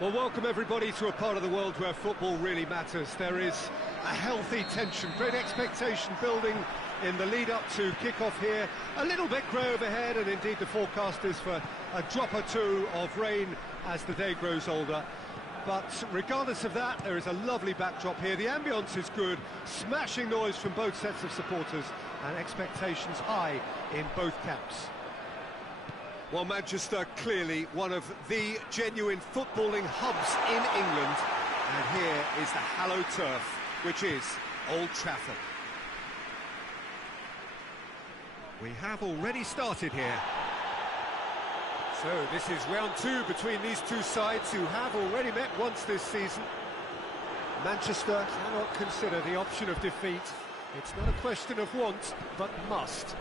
Well, welcome everybody to a part of the world where football really matters. There is a healthy tension, great expectation building in the lead-up to kick-off here. A little bit grey overhead, and indeed the forecast is for a drop or two of rain as the day grows older. But regardless of that, there is a lovely backdrop here. The ambience is good, smashing noise from both sets of supporters, and expectations high in both camps. Well, Manchester, clearly one of the genuine footballing hubs in England. And here is the hallowed turf, which is Old Trafford. We have already started here. So this is round two between these two sides who have already met once this season. Manchester cannot consider the option of defeat. It's not a question of want, but must.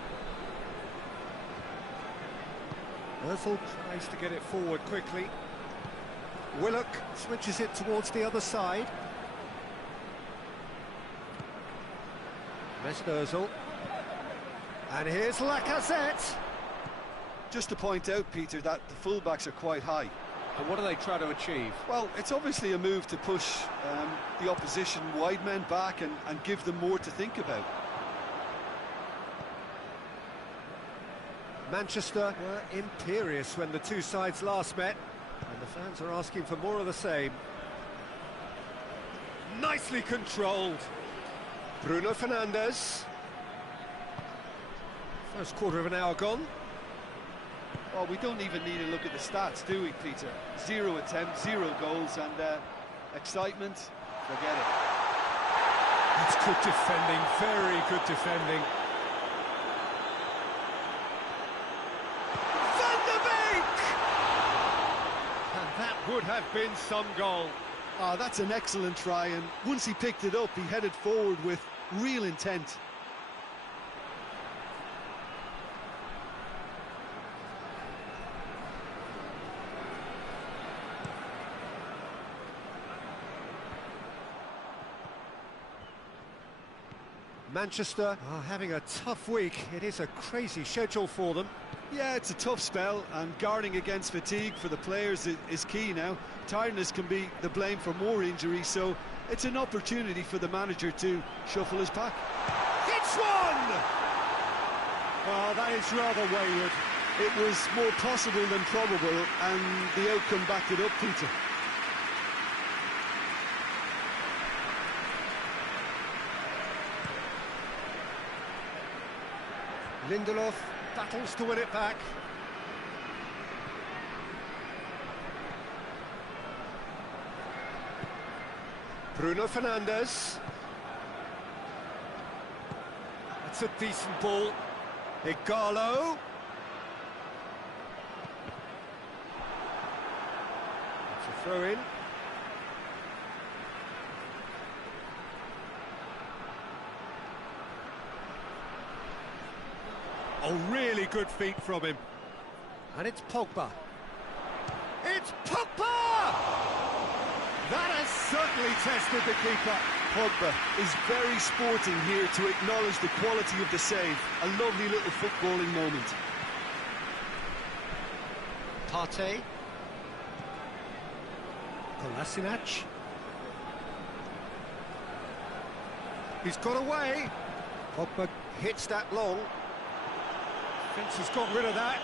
Ethel tries to get it forward quickly. Willock switches it towards the other side. Mesut. And here's Lacazette. Just to point out, Peter, that the fullbacks are quite high. And what do they try to achieve? Well, it's obviously a move to push the opposition wide men back and give them more to think about. Manchester were imperious when the two sides last met, and the fans are asking for more of the same. Nicely controlled. Bruno Fernandes. First quarter of an hour gone. Well, we don't even need to look at the stats, do we, Peter? 0 attempts, 0 goals, and excitement, forget it. That's good defending, very good defending. Would have been some goal. Oh, that's an excellent try, and once he picked it up, he headed forward with real intent. Manchester are having a tough week. It is a crazy schedule for them. Yeah, it's a tough spell, and guarding against fatigue for the players is key now. Tiredness can be the blame for more injuries, so it's an opportunity for the manager to shuffle his pack. It's one! Oh, that is rather wayward. It was more possible than probable, and the outcome backed it up, Peter. Lindelof battles to win it back. Bruno Fernandes. That's a decent ball. Igalo. It's a throw-in. Oh, really good feet from him. And it's Pogba. It's Pogba! That has certainly tested the keeper. Pogba is very sporting here to acknowledge the quality of the save. A lovely little footballing moment. Partey. Kolasinac. He's got away. Pogba hits that long. Fence has got rid of that.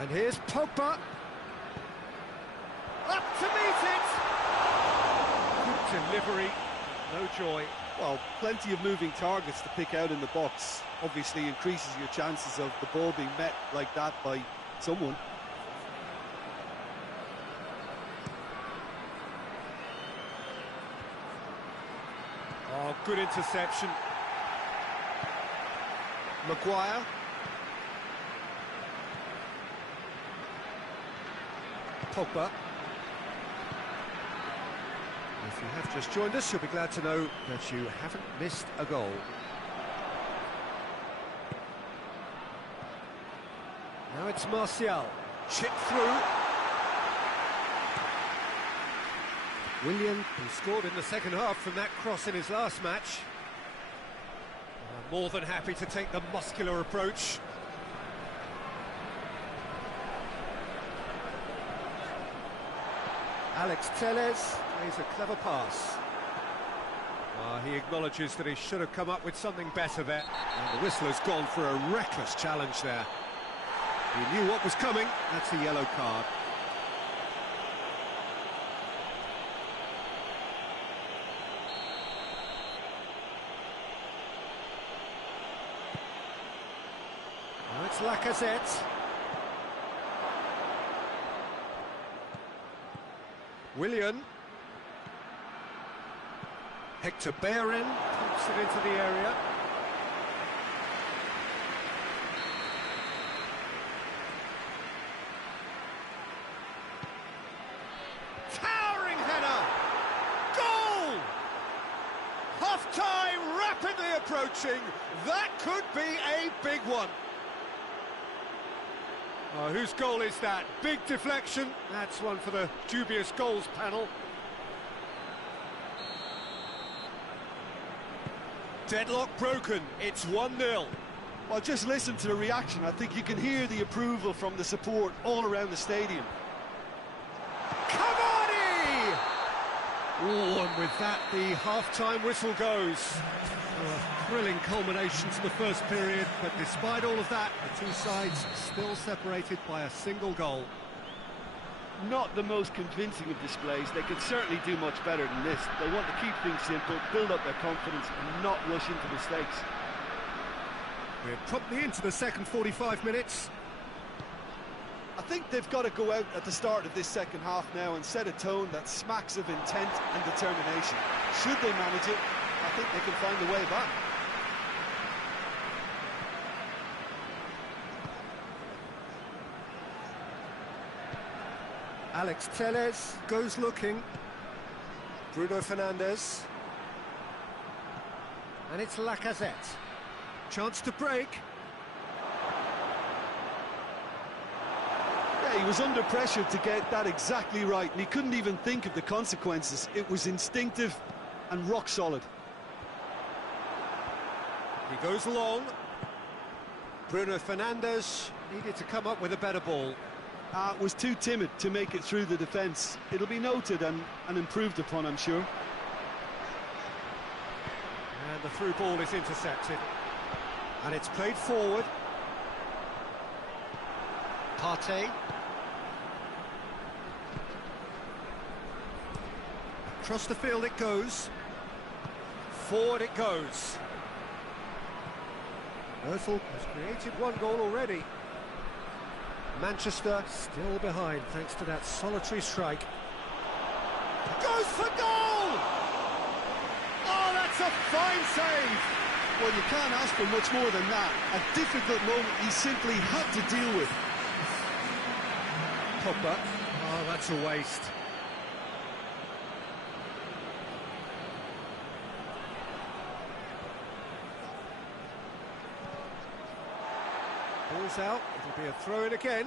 And here's Pogba. Up to meet it! Good delivery, no joy. Well, plenty of moving targets to pick out in the box. Obviously increases your chances of the ball being met like that by someone. Oh, good interception. Maguire. Pogba. If you have just joined us, you'll be glad to know that you haven't missed a goal. Now it's Martial. Chip through. Willian, who scored in the second half from that cross in his last match. More than happy to take the muscular approach. Alex Telles plays a clever pass. He acknowledges that he should have come up with something better there. And the whistle has gone for a reckless challenge there. He knew what was coming. That's a yellow card. Now it's Lacazette. Willian. Hector Bellerin pumps it into the area. Towering header! Goal! Half-time rapidly approaching. That could be a big one. Whose goal is that? Big deflection. That's one for the dubious goals panel. Deadlock broken. It's 1-0. Well, just listen to the reaction. I think you can hear the approval from the support all around the stadium. Cavani! Oh, and with that, the half-time whistle goes. Thrilling culmination to the first period, but despite all of that, the two sides still separated by a single goal. Not the most convincing of displays. They could certainly do much better than this. They want to keep things simple, build up their confidence and not rush into mistakes. We're promptly into the second 45 minutes. I think they've got to go out at the start of this second half now and set a tone that smacks of intent and determination. Should they manage it, I think they can find a way back. Alex Telles goes looking. Bruno Fernandes. And it's Lacazette. Chance to break. Yeah, he was under pressure to get that exactly right, and he couldn't even think of the consequences. It was instinctive and rock solid. He goes long. Bruno Fernandes needed to come up with a better ball. Was too timid to make it through the defence. It'll be noted and improved upon, I'm sure. And the through ball is intercepted. And it's played forward. Partey. Across the field it goes. Forward it goes. Özil has created one goal already. Manchester still behind thanks to that solitary strike. Goes for goal! Oh, that's a fine save! Well, you can't ask for much more than that. A difficult moment he simply had to deal with. Pogba. Oh, that's a waste. Ball's out, it'll be a throw-in again.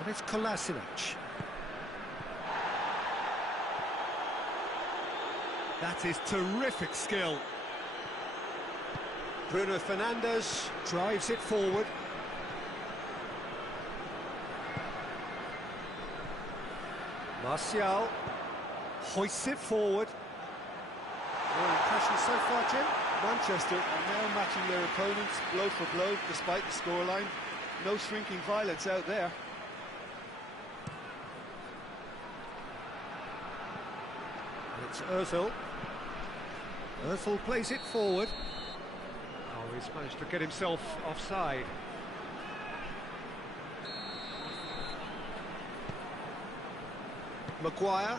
And it's Kolasinac. That is terrific skill. Bruno Fernandes drives it forward. Martial hoists it forward. Your impression so far, Jim? Manchester are now matching their opponents blow for blow despite the scoreline. No shrinking violets out there. And it's Özil. Özil plays it forward. Oh, he's managed to get himself offside. Maguire.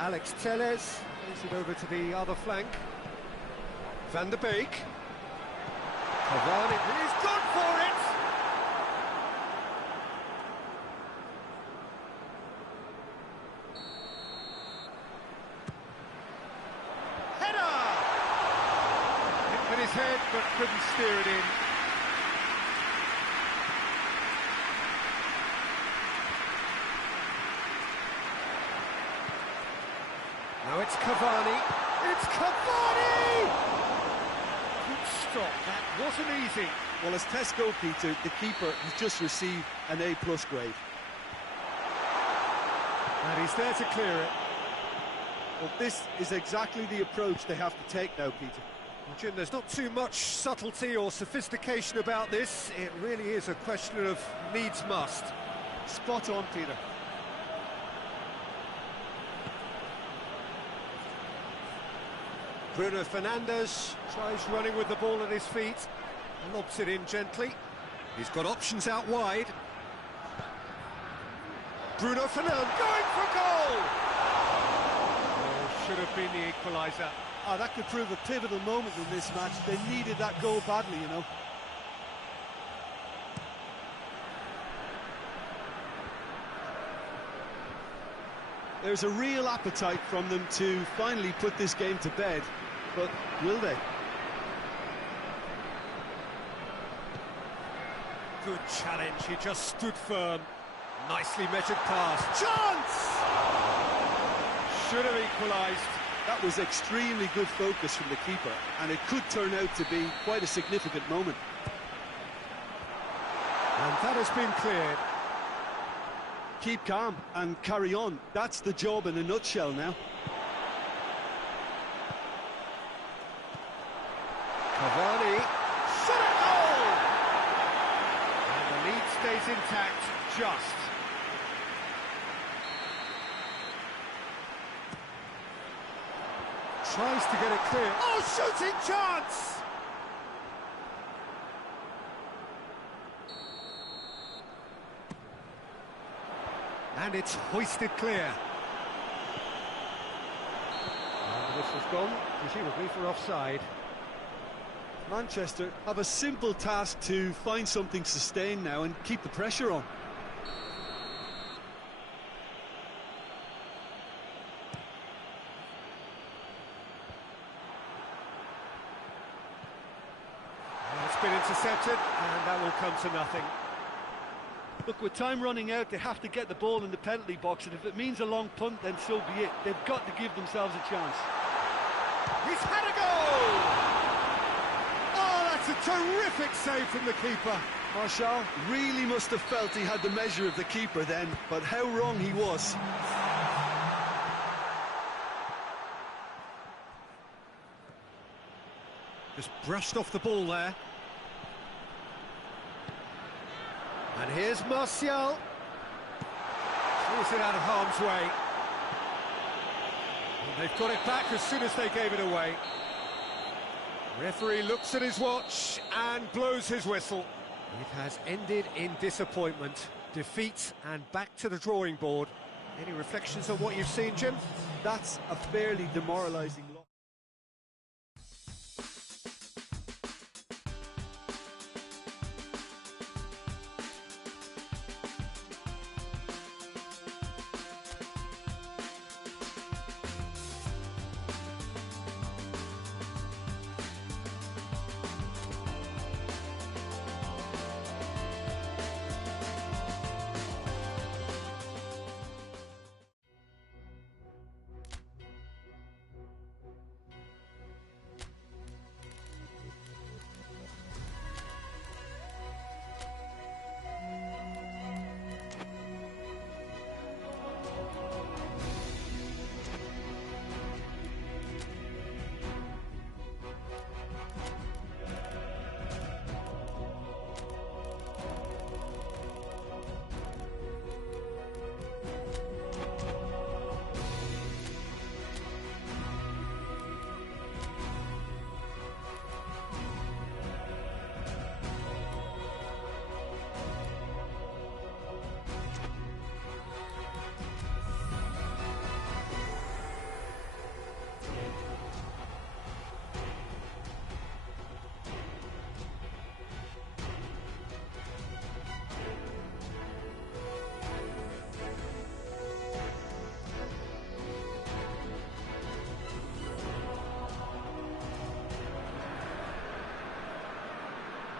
Alex Telles plays it over to the other flank. Van der Beek. Cavani, he's gone for it! Header! Hit with his head, but couldn't steer it in. Now it's Cavani. It's Cavani! Good stop. That wasn't easy. Well, as Tesco goalkeeper, the keeper has just received an A+ grade. And he's there to clear it. Well, this is exactly the approach they have to take now, Peter. Well, Jim, there's not too much subtlety or sophistication about this. It really is a question of needs must. Spot on, Peter. Bruno Fernandes tries running with the ball at his feet. Lobs it in gently. He's got options out wide. Bruno Fernandes going for goal! Oh, should have been the equaliser. Oh, that could prove a pivotal moment in this match. They needed that goal badly, you know. There's a real appetite from them to finally put this game to bed, but will they? Good challenge, he just stood firm. Nicely measured pass. Chance! Should have equalised. That was extremely good focus from the keeper, and it could turn out to be quite a significant moment. And that has been cleared. Keep calm and carry on. That's the job in a nutshell now. Cavani. Shot at goal! And the lead stays intact, just. Tries to get it clear. Oh, shooting chance! And it's hoisted clear. And the whistle's gone, presumably for offside. Manchester have a simple task to find something sustained now and keep the pressure on. It's been intercepted, and that will come to nothing. Look, with time running out, they have to get the ball in the penalty box, and if it means a long punt, then so be it. They've got to give themselves a chance. He's had a goal! Oh, that's a terrific save from the keeper. Marshall really must have felt he had the measure of the keeper then, but how wrong he was. Just brushed off the ball there. And here's Martial. Clears it out of harm's way. And they've got it back as soon as they gave it away. Referee looks at his watch and blows his whistle. It has ended in disappointment, defeat, and back to the drawing board. Any reflections on what you've seen, Jim? That's a fairly demoralising loss.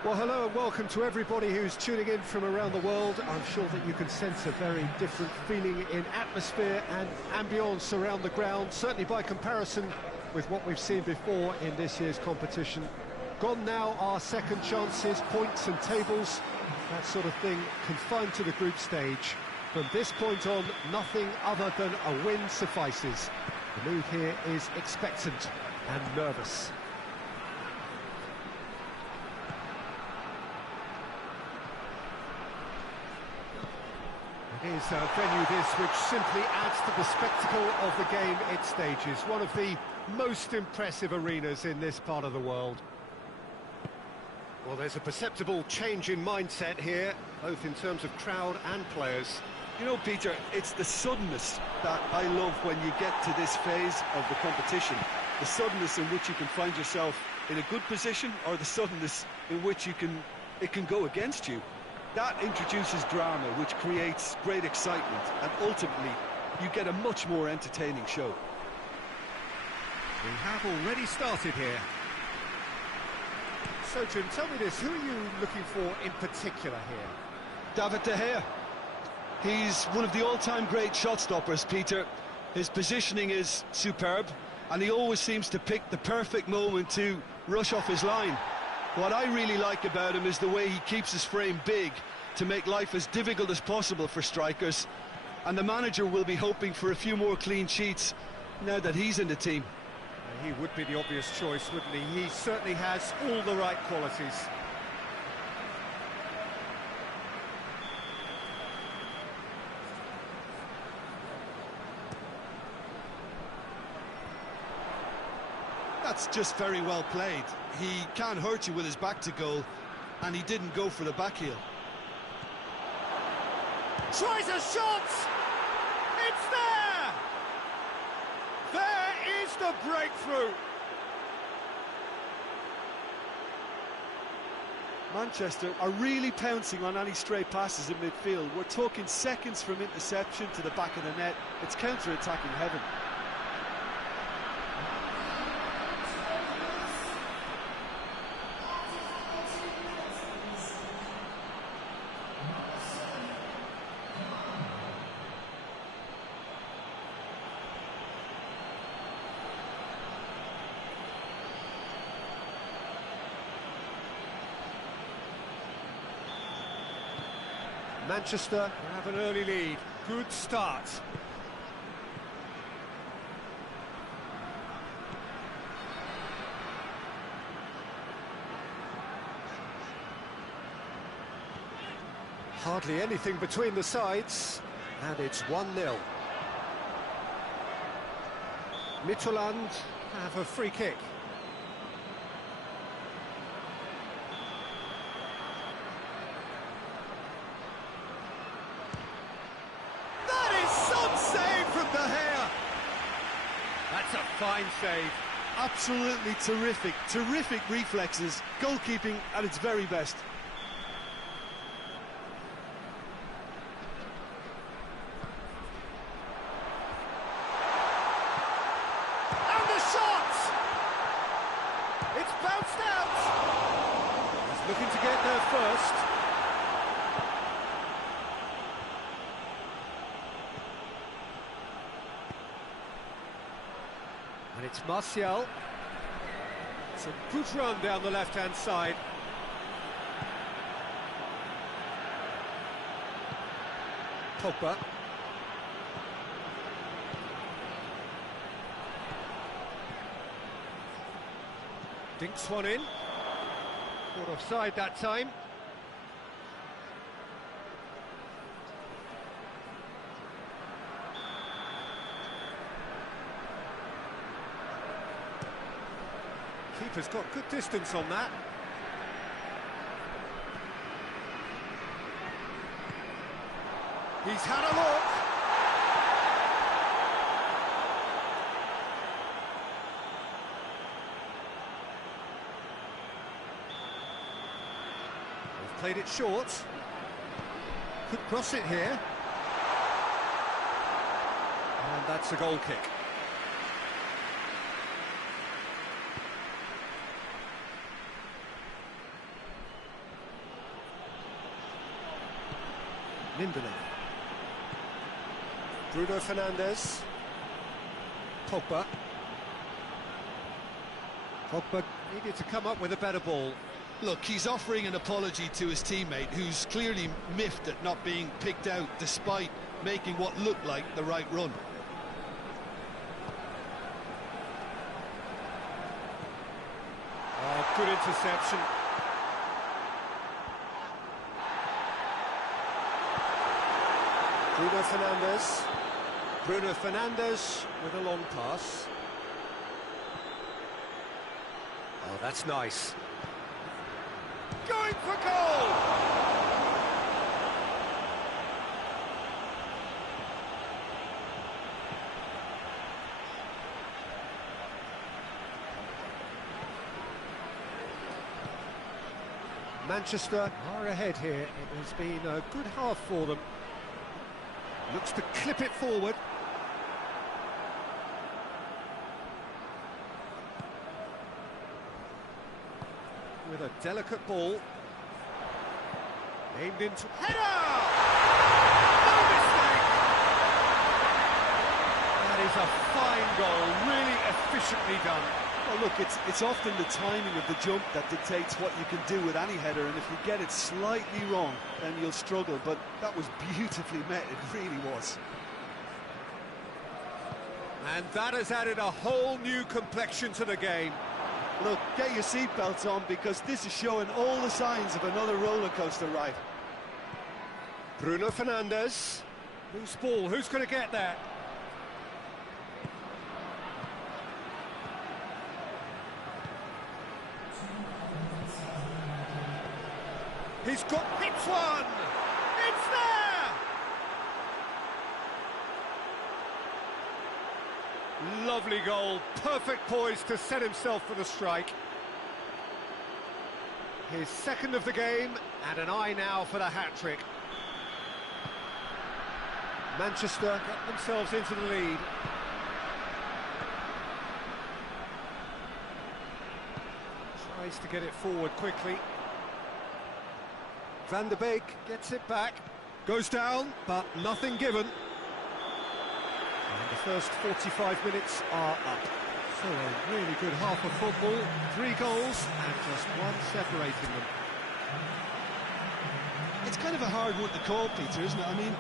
Well, hello and welcome to everybody who's tuning in from around the world. I'm sure that you can sense a very different feeling in atmosphere and ambience around the ground, certainly by comparison with what we've seen before in this year's competition. Gone now are second chances, points and tables, that sort of thing confined to the group stage. From this point on, nothing other than a win suffices. The mood here is expectant and nervous. It is a venue this which simply adds to the spectacle of the game it stages. One of the most impressive arenas in this part of the world. Well, there's a perceptible change in mindset here, both in terms of crowd and players. You know, Peter, it's the suddenness that I love when you get to this phase of the competition. The suddenness in which you can find yourself in a good position, or the suddenness in which it can go against you. That introduces drama, which creates great excitement, and ultimately, you get a much more entertaining show. We have already started here. So, Jim, tell me this, who are you looking for in particular here? David De Gea. He's one of the all-time great shot-stoppers, Peter. His positioning is superb, and he always seems to pick the perfect moment to rush off his line. What I really like about him is the way he keeps his frame big to make life as difficult as possible for strikers. And the manager will be hoping for a few more clean sheets now that he's in the team. He would be the obvious choice, wouldn't he? He certainly has all the right qualities. That's just very well played. He can't hurt you with his back to goal, and he didn't go for the back heel. Tries a shot! It's there! There is the breakthrough! Manchester are really pouncing on any stray passes in midfield. We're talking seconds from interception to the back of the net. It's counter-attacking heaven. Manchester have an early lead. Good start. Hardly anything between the sides, and it's 1-0. Midtjylland have a free kick. That's a fine save. Absolutely terrific, terrific reflexes, goalkeeping at its very best. And the shot! It's bounced out! He's looking to get there first. And it's Martial. It's a good run down the left-hand side. Pogba. Dinks one in. Caught offside that time. Keeper's got good distance on that. He's had a look. They've played it short. Could cross it here. And that's a goal kick. Lindelof. Bruno Fernandes. Pogba. Pogba needed to come up with a better ball. Look, he's offering an apology to his teammate, who's clearly miffed at not being picked out despite making what looked like the right run. Oh, good interception. Bruno Fernandes. Bruno Fernandes with a long pass. Oh, that's nice. Going for goal! Manchester are ahead here. It has been a good half for them. Looks to clip it forward. With a delicate ball. Aimed into... Header! No mistake! That is a fine goal, really efficiently done. Well, look, it's often the timing of the jump that dictates what you can do with any header, and if you get it slightly wrong, then you'll struggle, but that was beautifully met, it really was. And that has added a whole new complexion to the game. Look, get your seatbelts on, because this is showing all the signs of another roller coaster ride. Bruno Fernandes. Loose ball, who's going to get that? He's got hits one! It's there! Lovely goal, perfect poise to set himself for the strike. His second of the game, and an eye now for the hat-trick. Manchester get themselves into the lead. Tries to get it forward quickly. Van der Beek gets it back, goes down, but nothing given. And the first 45 minutes are up. So a really good half of football, 3 goals and just one separating them. It's kind of a hard one to call, Peter, isn't it? I mean,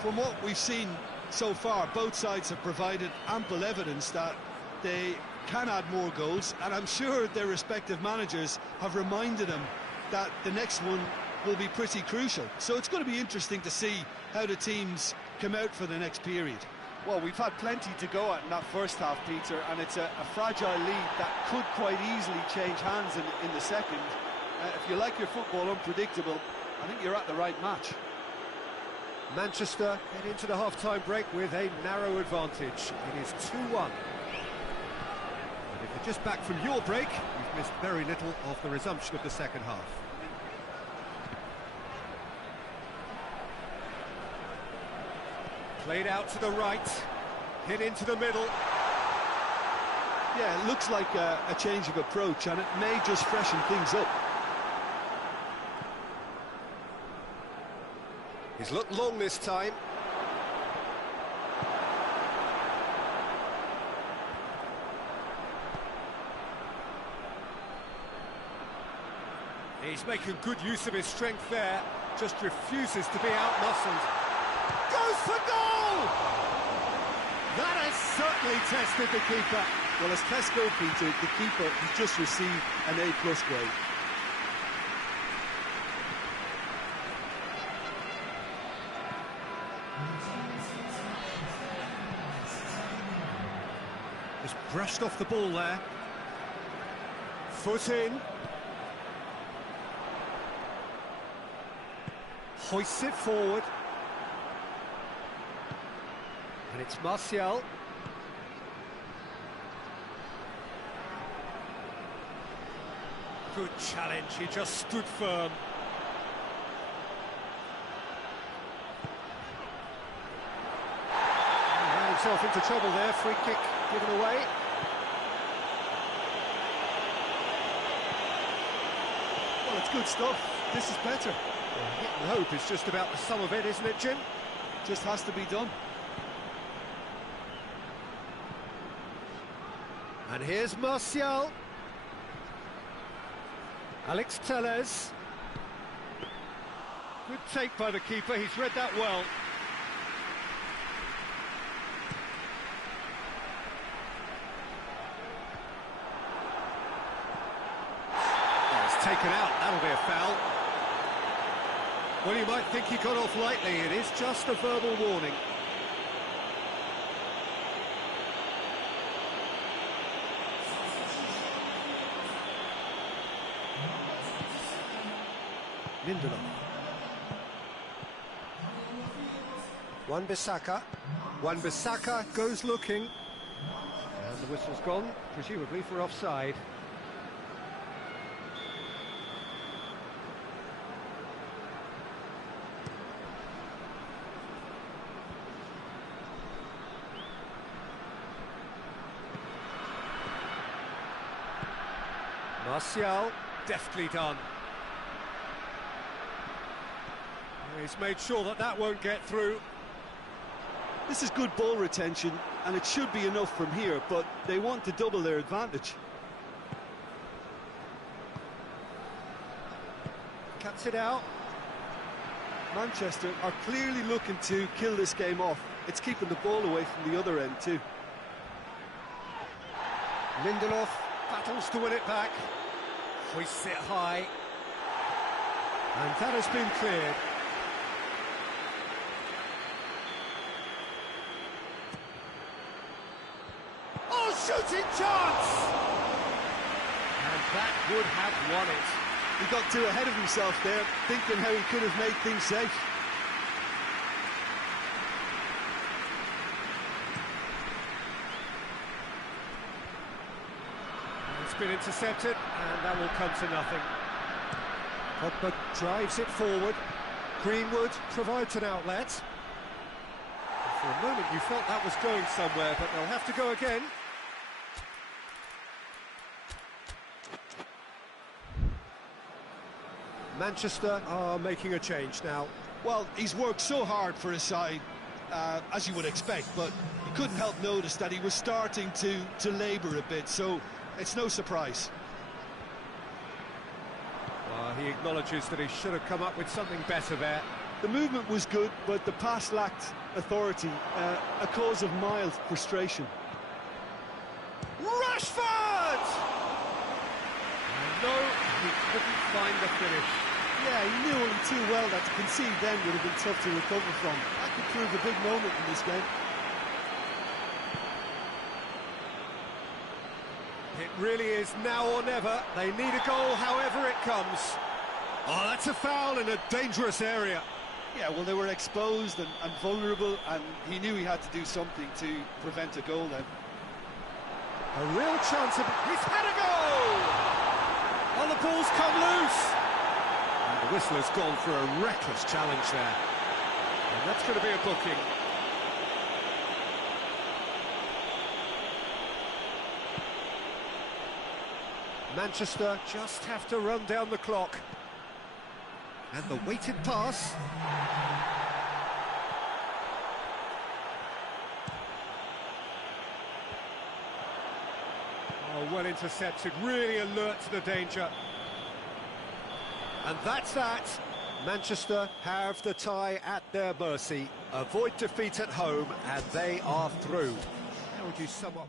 from what we've seen so far, both sides have provided ample evidence that they can add more goals, and I'm sure their respective managers have reminded them that the next one will be pretty crucial. So it's going to be interesting to see how the teams come out for the next period. Well, we've had plenty to go at in that first half, Peter, and it's a fragile lead that could quite easily change hands in the second. If you like your football unpredictable, I think you're at the right match. Manchester get into the half-time break with a narrow advantage. It is 2-1. And if you're just back from your break, you've missed very little of the resumption of the second half. Played out to the right, hit into the middle. Yeah, it looks like a change of approach, and it may just freshen things up. He's looked long this time. He's making good use of his strength there, just refuses to be out-muscled. Goes for goal! That has certainly tested the keeper. Well, as tests go, Peter, the keeper has just received an A+ grade. Just brushed off the ball there. Foot in. Hoists it forward. And it's Martial. Good challenge, he just stood firm. He ran himself into trouble there, free kick given away. Well, it's good stuff. This is better. Well, hit and hope is just about the sum of it, isn't it, Jim? Just has to be done. And here's Martial. Alex Telles. Good take by the keeper, he's read that well. Oh, it's taken out, that'll be a foul. Well, you might think he got off lightly, it is just a verbal warning. Lindelof. Wan-Bissaka. Wan-Bissaka goes looking. And the whistle's gone, presumably for offside. Martial, deftly done. He's made sure that that won't get through. This is good ball retention, and it should be enough from here, but they want to double their advantage. Cuts it out. Manchester are clearly looking to kill this game off. It's keeping the ball away from the other end too. Lindelof battles to win it back. Hoists it high. And that has been cleared. Oh, shooting chance! And that would have won it. He got too ahead of himself there, thinking how he could have made things safe. It's been intercepted, and that will come to nothing. Pogba drives it forward. Greenwood provides an outlet. For a moment you felt that was going somewhere, but they'll have to go again. Manchester are making a change now. Well, he's worked so hard for his side, as you would expect, but you couldn't help notice that he was starting to labour a bit, so it's no surprise. Well, he acknowledges that he should have come up with something better there. The movement was good, but the pass lacked authority, a cause of mild frustration. Rashford! No, he couldn't find the finish. Yeah, he knew only too well that to concede then would have been tough to recover from. That could prove a big moment in this game. It really is now or never. They need a goal however it comes. Oh, that's a foul in a dangerous area. Yeah, well, they were exposed and vulnerable, and he knew he had to do something to prevent a goal then. A real chance of... He's had a goal! Oh, the ball's come loose! And the whistle has gone for a reckless challenge there. And that's going to be a booking. Manchester just have to run down the clock. And the weighted pass. Oh, well intercepted, really alert to the danger. And that's that. Manchester have the tie at their mercy. Avoid defeat at home, and they are through. How would you sum up...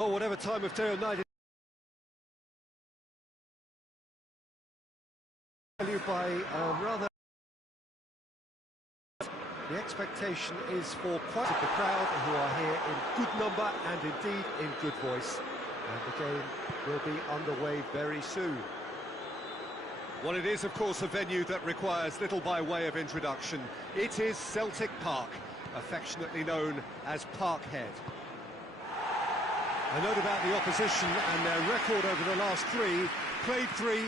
Oh, whatever time of day or night it by rather. The expectation is for quite the crowd who are here in good number and indeed in good voice. And the game will be underway very soon. Well, it is, of course, a venue that requires little by way of introduction. It is Celtic Park, affectionately known as Parkhead. A note about the opposition and their record over the last three: played 3,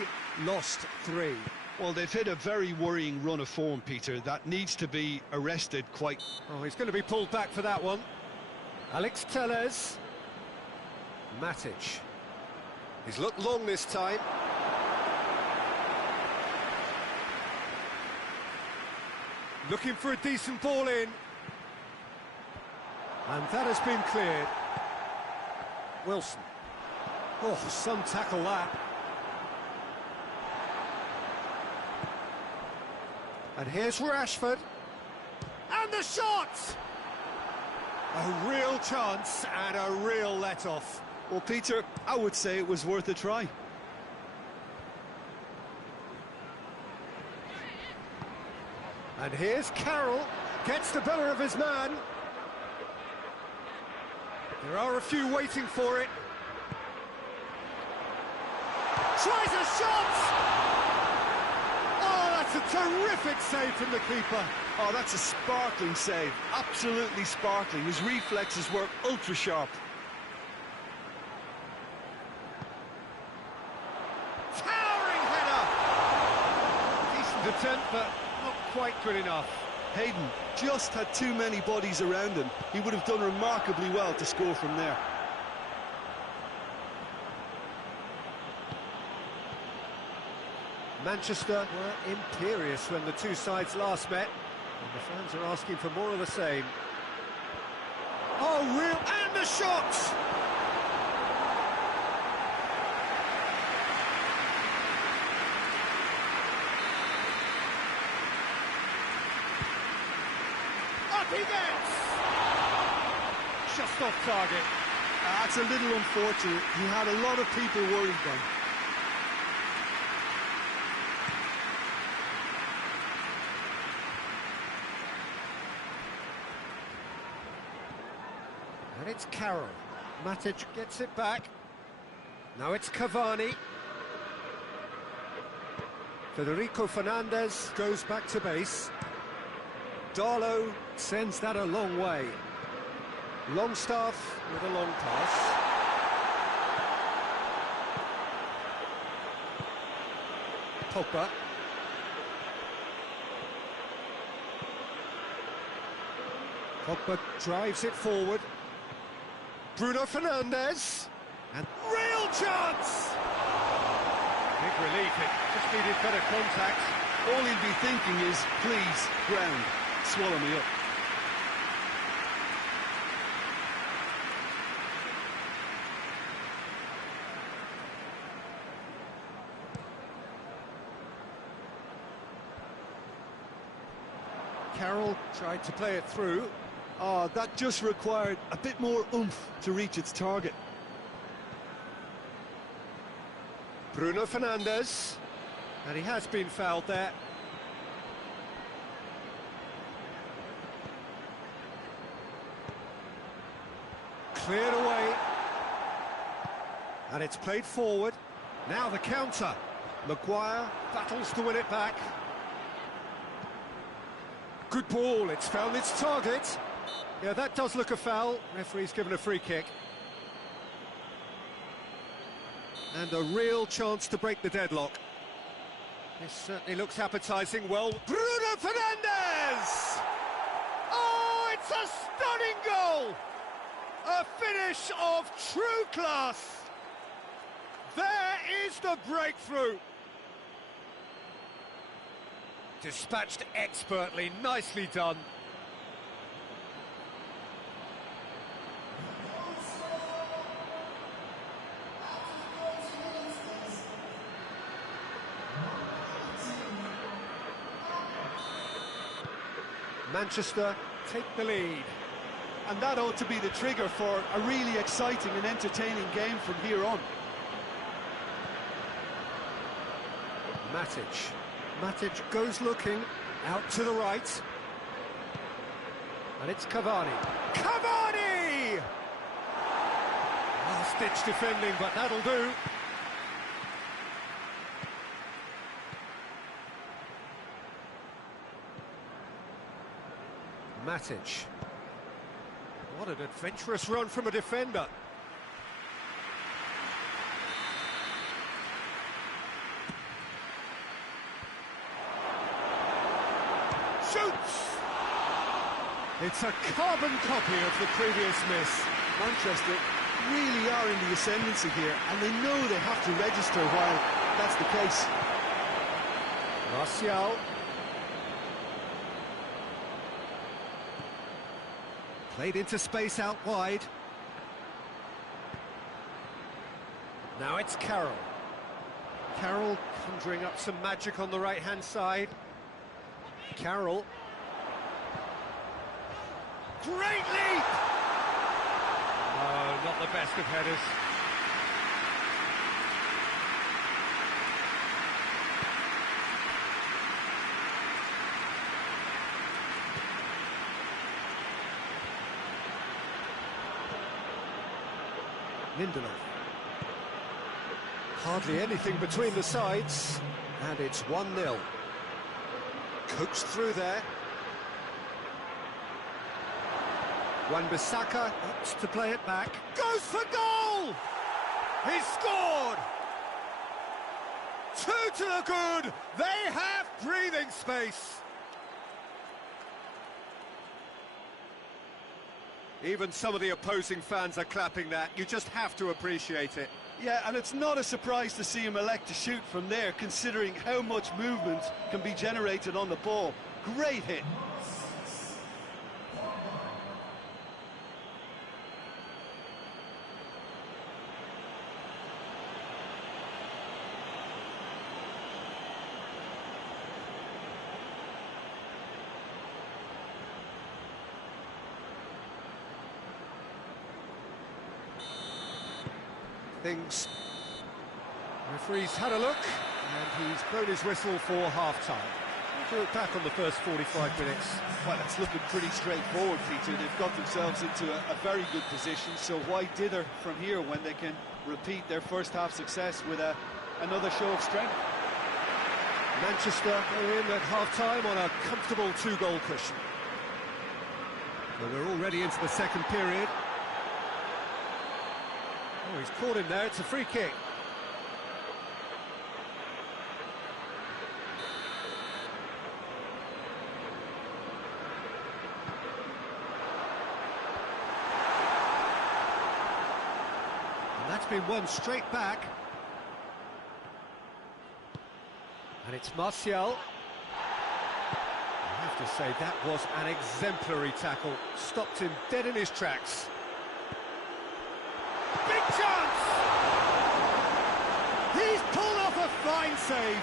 lost 3. Well, they've hit a very worrying run of form, Peter, that needs to be arrested quite... Oh, he's going to be pulled back for that one. Alex Telles. Matic. He's looked long this time. Looking for a decent ball in. And that has been cleared. Wilson. Oh, some tackle that. And here's Rashford. And the shot! A real chance and a real let-off. Well, Peter, I would say it was worth a try. And here's Carroll. Gets the better of his man. There are a few waiting for it. Tries a shot! Oh, that's a terrific save from the keeper. Oh, that's a sparkling save. Absolutely sparkling. His reflexes were ultra-sharp. Towering header! Decent attempt, but not quite good enough. Hayden just had too many bodies around him. He would have done remarkably well to score from there. Manchester were imperious when the two sides last met, and the fans are asking for more of the same. Oh, real... and the shot! Up he gets! Just off target. That's a little unfortunate. He had a lot of people worried then. And it's Carroll. Matic gets it back. Now it's Cavani. Federico Fernandez goes back to base. Darlow sends that a long way. Longstaff with a long pass. Pogba. Pogba drives it forward. Bruno Fernandes. And real chance! Big relief, it just needed better contact. All he'd be thinking is, please, ground, swallow me up. Carroll tried to play it through. Oh, that just required a bit more oomph to reach its target. Bruno Fernandes. And he has been fouled there. Cleared away. And it's played forward. Now the counter. Maguire battles to win it back. Good ball, it's found its target. Yeah, that does look a foul. Referee's given a free kick. And a real chance to break the deadlock. This certainly looks appetising. Well, Bruno Fernandes! Oh, it's a stunning goal! A finish of true class. There is the breakthrough. Dispatched expertly, nicely done. Manchester take the lead. and that ought to be the trigger for a really exciting and entertaining game from here on. Matic goes looking, out to the right. And it's Cavani. Cavani! Last-ditch defending, but that'll do. Matic. What an adventurous run from a defender. Shoots! It's a carbon copy of the previous miss. Manchester really are in the ascendancy here, and they know they have to register while that's the case. Martial. Played into space out wide. Now it's Carroll. Carroll conjuring up some magic on the right-hand side. Carroll. Great leap! Oh, not the best of headers. Lindelof. Hardly anything between the sides, and it's 1-0. Coaxed through there. Wan-Bissaka opts to play it back. Goes for goal! He's scored! 2 to the good! They have breathing space! Even some of the opposing fans are clapping that. You just have to appreciate it. Yeah, and it's not a surprise to see him elect to shoot from there, considering how much movement can be generated on the ball. Great hit. Things. Referee's had a look, and he's blown his whistle for half-time. To look back on the first 45 minutes. Well, it's looking pretty straightforward, Peter. They've got themselves into a very good position, so why dither from here when they can repeat their first-half success with another show of strength? Manchester are in at half-time on a comfortable 2-goal cushion. Well, we're already into the second period. Oh, he's caught him there, it's a free kick. And that's been won straight back. And it's Martial. I have to say, that was an exemplary tackle. Stopped him dead in his tracks. Big chance! He's pulled off a fine save.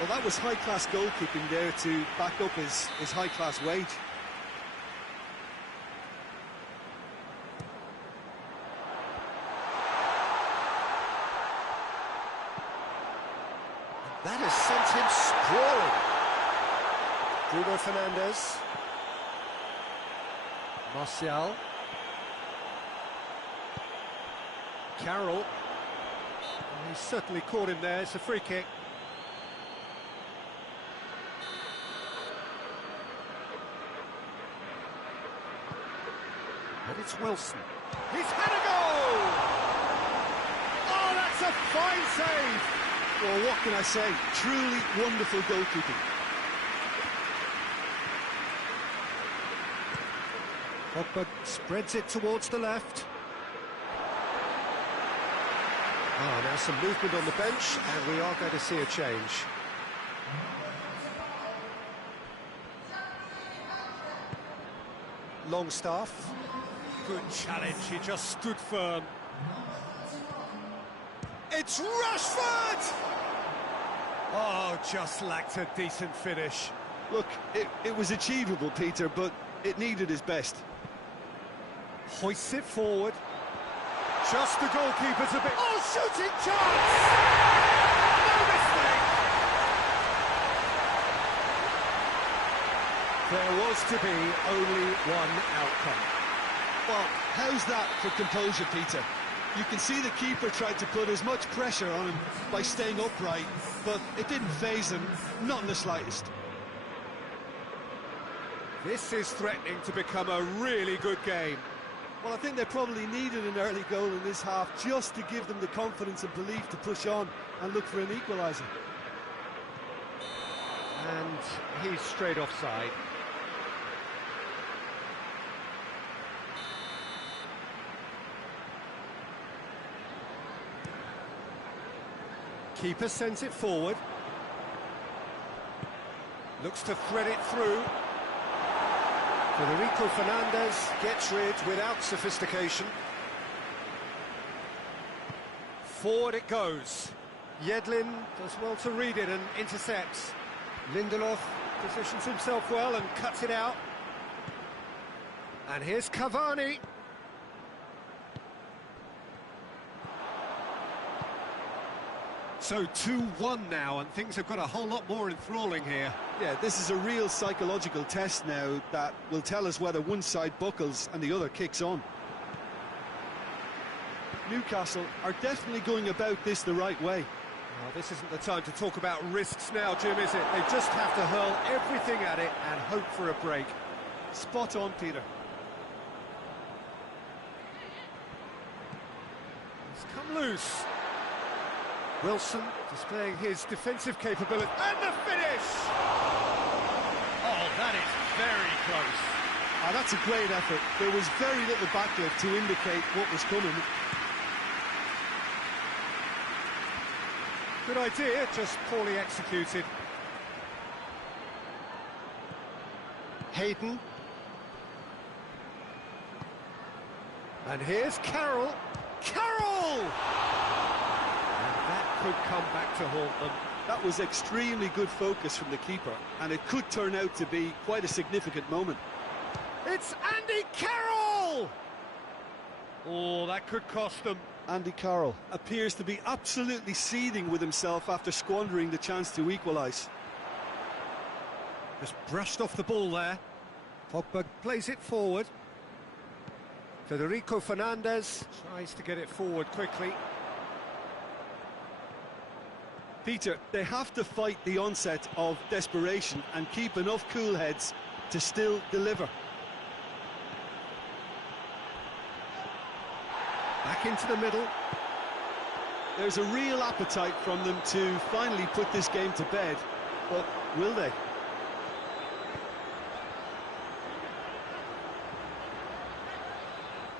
Well, that was high-class goalkeeping there to back up his high-class wage. That has sent him sprawling. Bruno Fernandes. Martial. Carroll. He's certainly caught him there, it's a free kick. And it's Wilson. He's had a goal! Oh, that's a fine save! Well, what can I say? Truly wonderful goalkeeping. Pogba spreads it towards the left. Ah, now some movement on the bench, and we are going to see a change. Longstaff. Good challenge, he just stood firm. It's Rashford! Oh, just lacked a decent finish. Look, it was achievable, Peter, but it needed his best. Hoists it forward. Just the goalkeeper's a bit... Oh, shooting chance! No mistake! There was to be only one outcome. Well, how's that for composure, Peter? You can see the keeper tried to put as much pressure on him by staying upright, but it didn't faze him, not in the slightest. This is threatening to become a really good game. Well, I think they probably needed an early goal in this half just to give them the confidence and belief to push on and look for an equaliser. And he's straight offside. Keeper sends it forward. Looks to thread it through. Federico Fernandez gets rid without sophistication. Forward it goes. Yedlin does well to read it and intercepts. Lindelof positions himself well and cuts it out. And here's Cavani. So 2-1 now, and things have got a whole lot more enthralling here. Yeah, this is a real psychological test now that will tell us whether one side buckles and the other kicks on. Newcastle are definitely going about this the right way. Well, this isn't the time to talk about risks now, Jim, is it? They just have to hurl everything at it and hope for a break. Spot on, Peter. It's come loose. Wilson displaying his defensive capability, and the finish! Oh, that is very close. Ah, that's a great effort. There was very little backlift to indicate what was coming. Good idea, just poorly executed. Hayden. And here's Carroll. Carroll! Could come back to haunt them. That was extremely good focus from the keeper, and it could turn out to be quite a significant moment. It's Andy Carroll! Oh, that could cost them. Andy Carroll appears to be absolutely seething with himself after squandering the chance to equalise. Just brushed off the ball there. Pogba plays it forward. Federico Fernandez tries to get it forward quickly. Peter, they have to fight the onset of desperation and keep enough cool heads to still deliver. Back into the middle. There's a real appetite from them to finally put this game to bed, but will they?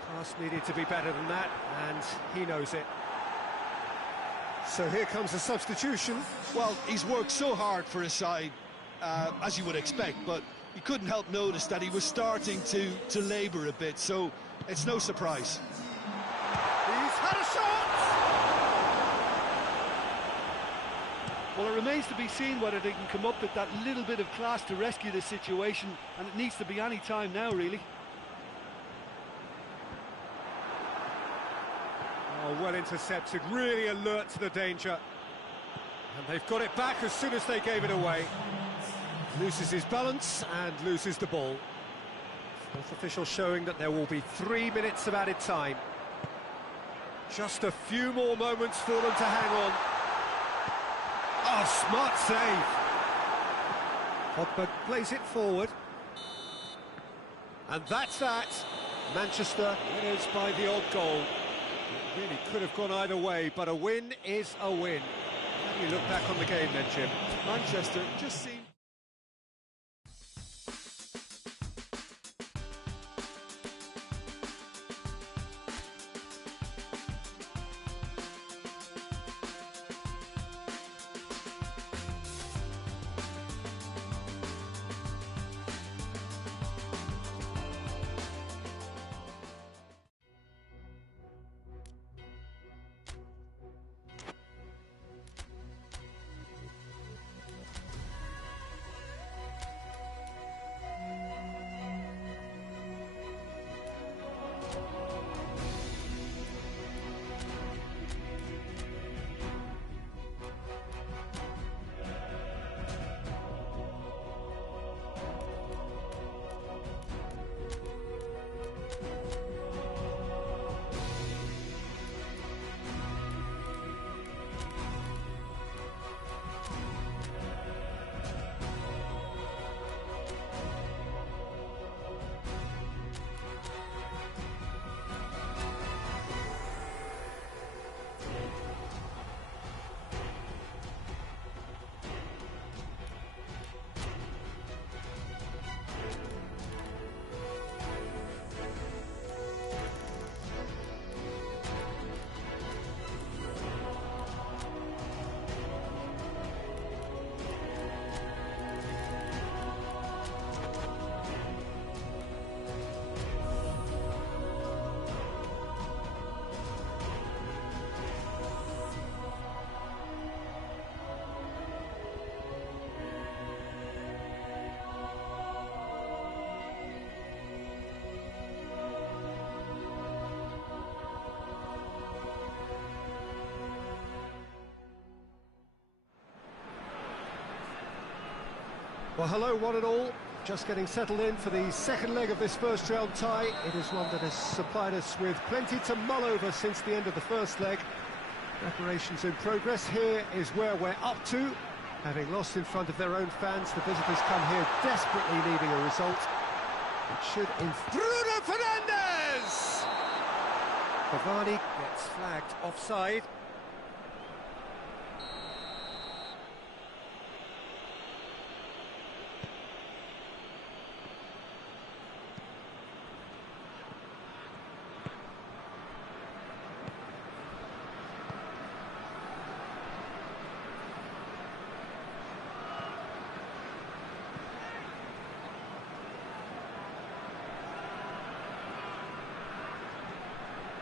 Pass needed to be better than that, and he knows it. So here comes a substitution. Well, he's worked so hard for his side, as you would expect, but you couldn't help notice that he was starting to labour a bit, so it's no surprise. He's had a shot! Well, it remains to be seen whether they can come up with that little bit of class to rescue the situation, and it needs to be any time now, really. Oh, well intercepted, really alert to the danger. And they've got it back as soon as they gave it away. Loses his balance and loses the ball. Fourth official showing that there will be 3 minutes of added time. Just a few more moments for them to hang on. Oh, smart save. Pogba plays it forward. And that's that. Manchester winners by the odd goal. It really could have gone either way, but a win is a win. How do you look back on the game then, Jim? Manchester just seemed... Well, hello, one and all. Just getting settled in for the second leg of this first round tie. It is one that has supplied us with plenty to mull over since the end of the first leg. Preparations in progress. Here is where we're up to. Having lost in front of their own fans, the visitors come here desperately needing a result. It should Bruno Fernandes! Cavani gets flagged offside.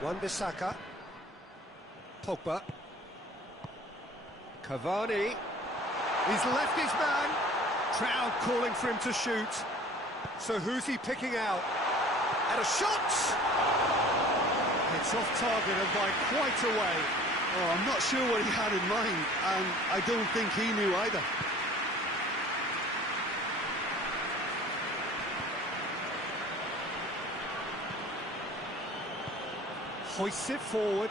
Wan-Bissaka, Pogba, Cavani, he's left his man, crowd calling for him to shoot, so who's he picking out? And a shot! It's off target and by quite a way. Oh, I'm not sure what he had in mind, and I don't think he knew either. Hoists it forward.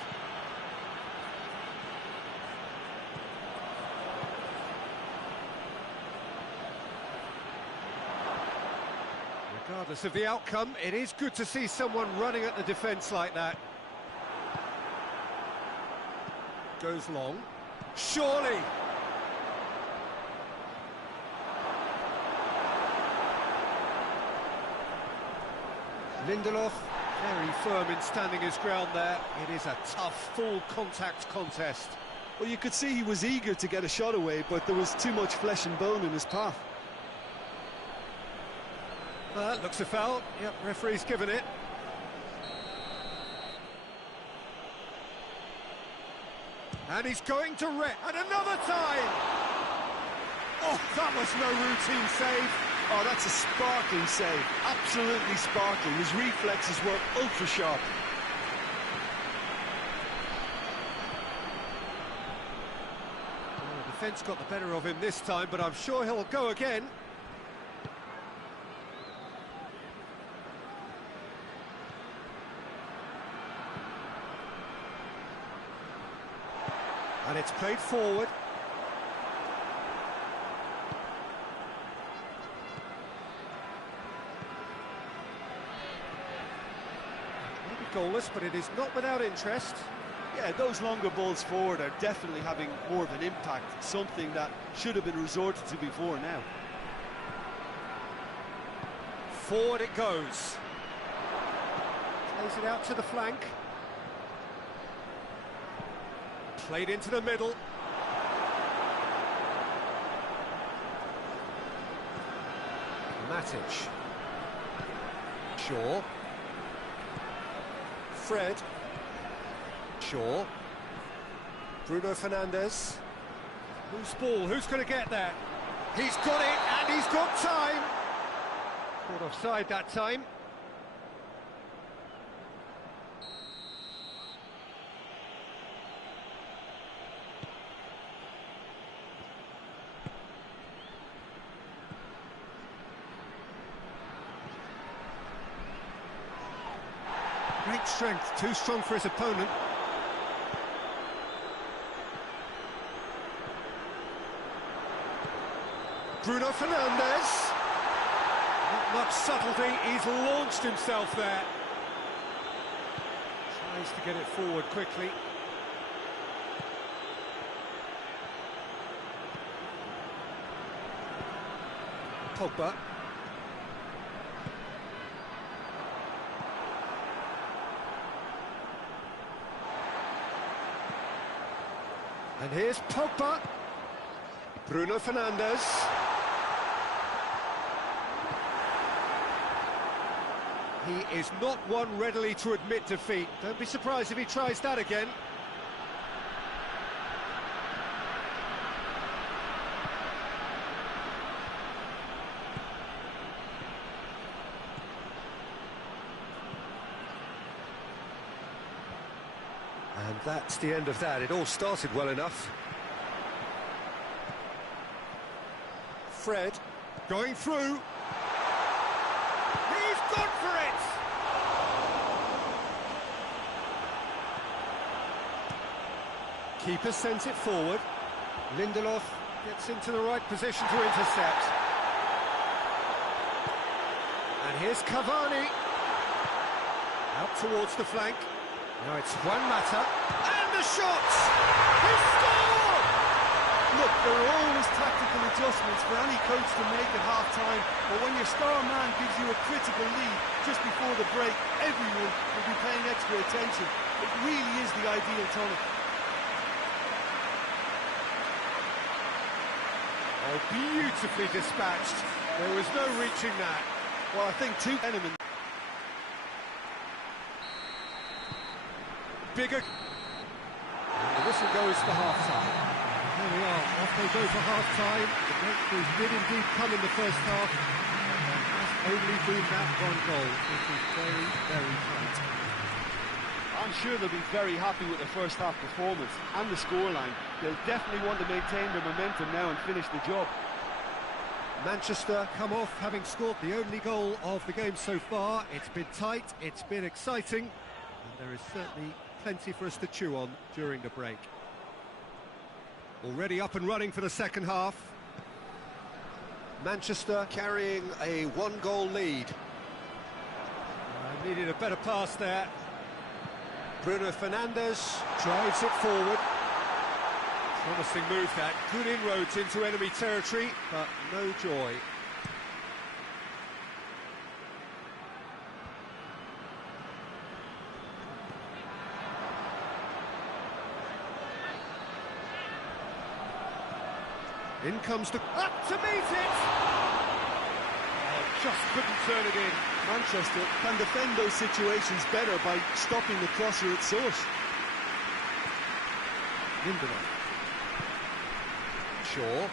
Regardless of the outcome, it is good to see someone running at the defence like that. Goes long. Surely! Lindelof. Very firm in standing his ground there. It is a tough, full-contact contest. Well, you could see he was eager to get a shot away, but there was too much flesh and bone in his path. Looks a foul. Yep, referee's given it. And he's going to and another time! Oh, that was no routine save. Oh, that's a sparkling save. Absolutely sparkling. His reflexes were ultra sharp. Well, the defence got the better of him this time, but I'm sure he'll go again. And it's played forward. Goalless, but it is not without interest. Yeah, those longer balls forward are definitely having more of an impact, something that should have been resorted to before now. Forward it goes. Plays it out to the flank. Played into the middle. Matic. Shaw. Fred, Shaw, Bruno Fernandes, loose ball, who's going to get there? He's got it, and he's got time! Caught offside that time. Great strength, too strong for his opponent. Bruno Fernandes. Not much subtlety, he's launched himself there. Tries to get it forward quickly. Pogba. And here's Pogba. Bruno Fernandes. He is not one readily to admit defeat. Don't be surprised if he tries that again. And that's the end of that. It all started well enough. Fred. Going through. He's gone for it! Keeper sends it forward. Lindelof gets into the right position to intercept. And here's Cavani. Out towards the flank. Now it's Juan Mata. And the shot! He scored! Look, there are always tactical adjustments for any coach to make at half-time, but when your star man gives you a critical lead just before the break, everyone will be paying extra attention. It really is the ideal tonic. Oh, beautifully dispatched. There was no reaching that. Well, I think two enemies. Bigger. And the whistle goes for half-time. Here we are, off they go for half-time. The breakthrough did indeed come in the first half. And there has only been that one goal. It is very, very tight. I'm sure they'll be very happy with the first half performance and the scoreline. They'll definitely want to maintain their momentum now and finish the job. Manchester come off having scored the only goal of the game so far. It's been tight, it's been exciting, and there is certainly plenty for us to chew on during the break. Already up and running for the second half. Manchester carrying a one-goal lead. Needed a better pass there. Bruno Fernandes drives it forward. Promising move that. Good inroads into enemy territory, but no joy. In comes the... Up to meet it! Oh, just couldn't turn it in. Manchester can defend those situations better by stopping the crosser at source. Lindelof. Shaw.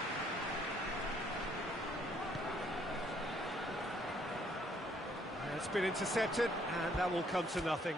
It's been intercepted, and that will come to nothing.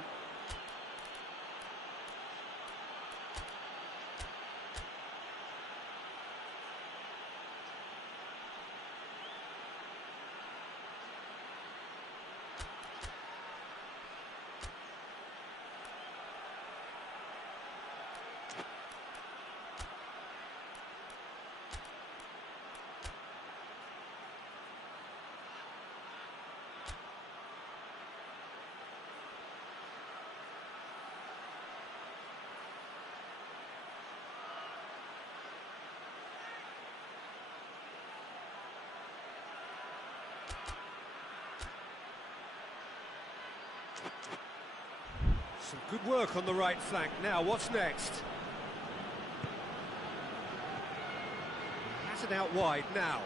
Some good work on the right flank. Now, what's next? Has it out wide now.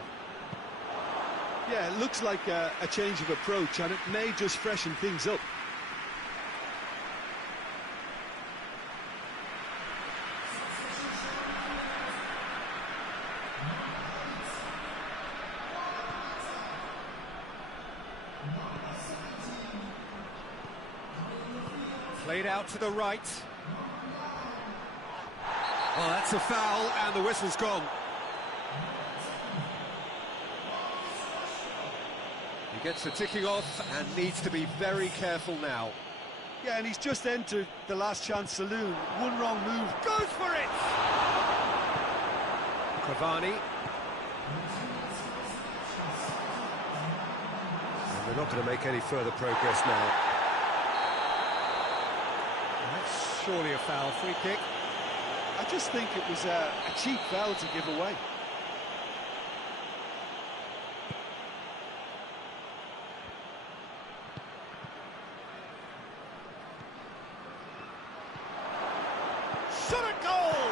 Yeah, it looks like a change of approach, and it may just freshen things up. Played out to the right. Well, that's a foul, and the whistle's gone. He gets the ticking off and needs to be very careful now. Yeah, and he's just entered the last chance saloon. One wrong move. Goes for it! Cavani. And they're not going to make any further progress now. That's surely a foul. Free kick. I just think it was a cheap foul to give away. Shot at goal!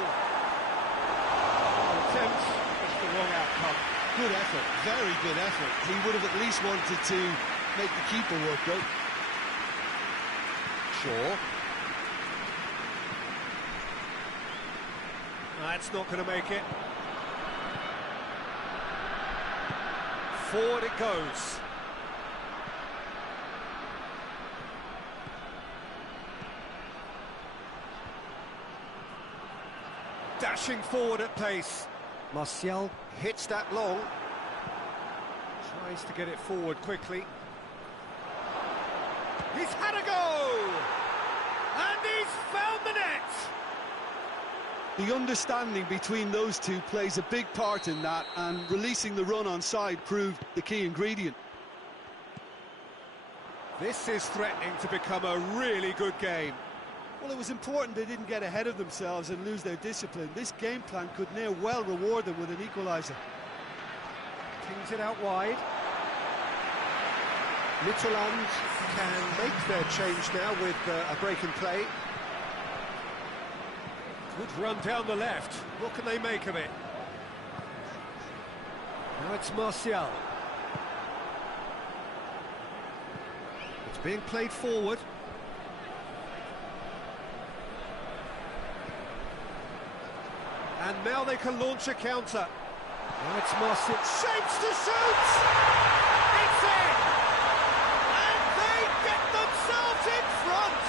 Attempt, just the wrong outcome. Good effort, very good effort. He would have at least wanted to make the keeper work though. Shaw. That's not going to make it. Forward it goes. Dashing forward at pace. Martial hits that long. Tries to get it forward quickly. He's had a go! And he's found the net! The understanding between those two plays a big part in that, and releasing the run on side proved the key ingredient. This is threatening to become a really good game. Well, it was important they didn't get ahead of themselves and lose their discipline. This game plan could now well reward them with an equaliser. Pings it out wide. Midtjylland can make their change now with a break in play. Good run down the left. What can they make of it? Now it's Martial. It's being played forward. And now they can launch a counter. Now it's Martial. Shapes to shoot! It's in! And they get themselves in front!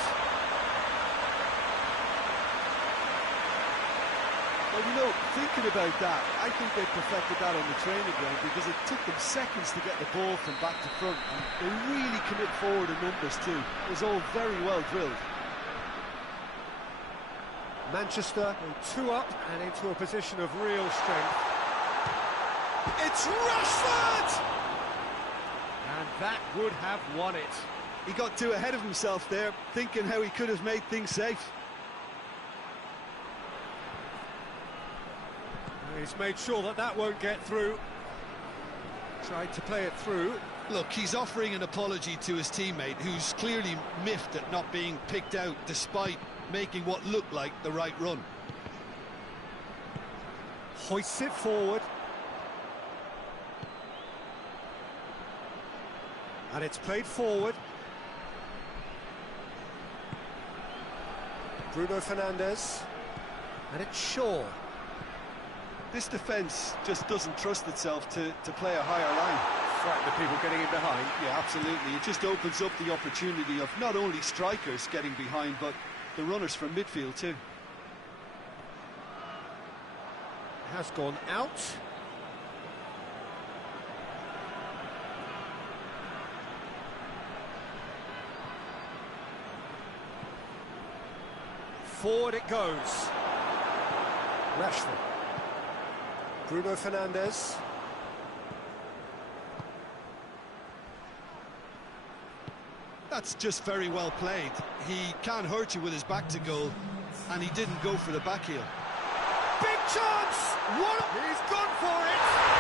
Well, you know, thinking about that, I think they perfected that on the training ground because it took them seconds to get the ball from back to front, and they really commit forward in numbers too. It was all very well drilled. Manchester go 2 up and into a position of real strength. It's Rashford! And that would have won it. He got too ahead of himself there, thinking how he could have made things safe. He's made sure that that won't get through. Tried to play it through. Look, he's offering an apology to his teammate, who's clearly miffed at not being picked out despite making what looked like the right run. Hoists it forward. And it's played forward. Bruno Fernandes. And it's Shaw. This defence just doesn't trust itself to play a higher line. Frighten the people getting in behind. Yeah, absolutely. It just opens up the opportunity of not only strikers getting behind, but the runners from midfield too. Has gone out. Forward it goes. Rashford. Bruno Fernandes. That's just very well played. He can't hurt you with his back to goal, and he didn't go for the back heel. Big chance! What? He's gone for it!